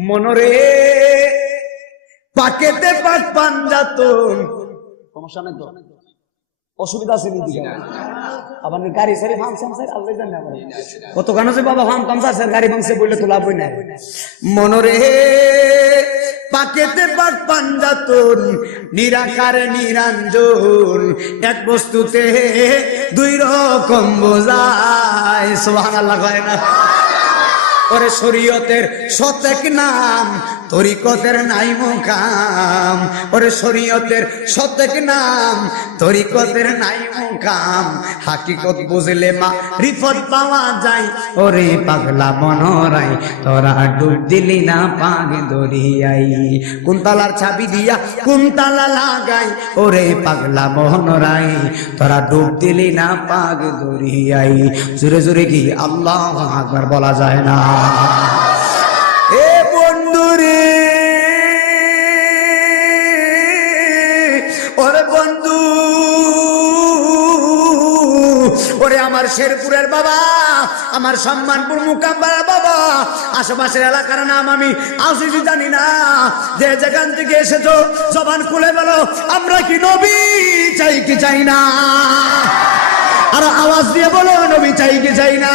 মনরে পাকেতে পাক পাঞ্জাতন সমস্যা নাই তো অসুবিধা আছে নি দিকে আবার গাড়ি সারি ফাংশন স্যার আল্লাহ জানে আবার কত গান আছে বাবা ফাম কামসা স্যার গাড়ি ভাঙছে বললে তো লাভ হয় না মনরে পাকেতে পাক পাঞ্জাতন নিরাকারে নিরঞ্জন এক বস্তুতে দুই রকম বোঝায় সুবহানাল্লাহ কয় না ওরে শরীয়তের শতেক নাম তরিকতের নাই মুকাম ওরে শরীয়তের শতেক নাম তরিকতের নাই মুকাম হাকিকত বুঝলে মারিফত পাওয়া যায় ওরে পাগলা মনরাই তোরা ডুব দিলি না পাগ দরিয়াই কোন তালার চাবি দিয়া কোন তালা লাগাই ওরে পাগলা মনরাই তোরা ডুব দিলি না পাগ দরিয়াই জোরে জোরে কি আল্লাহু আকবার বলা যায় না এ বন্ধুরে ওরে বন্ধু ওরে আমার শেরপুরের বাবা আমার সম্মানপুর মুকামবাড়া বাবা আশেপাশের এলাকার নাম আমি আসিছি জানি না যে যেখান থেকে এসেছো জবান খুলে বলো আমরা কি নবী চাই কি চাই না আর আওয়াজ দিয়ে বলো নবী চাই কি চাই না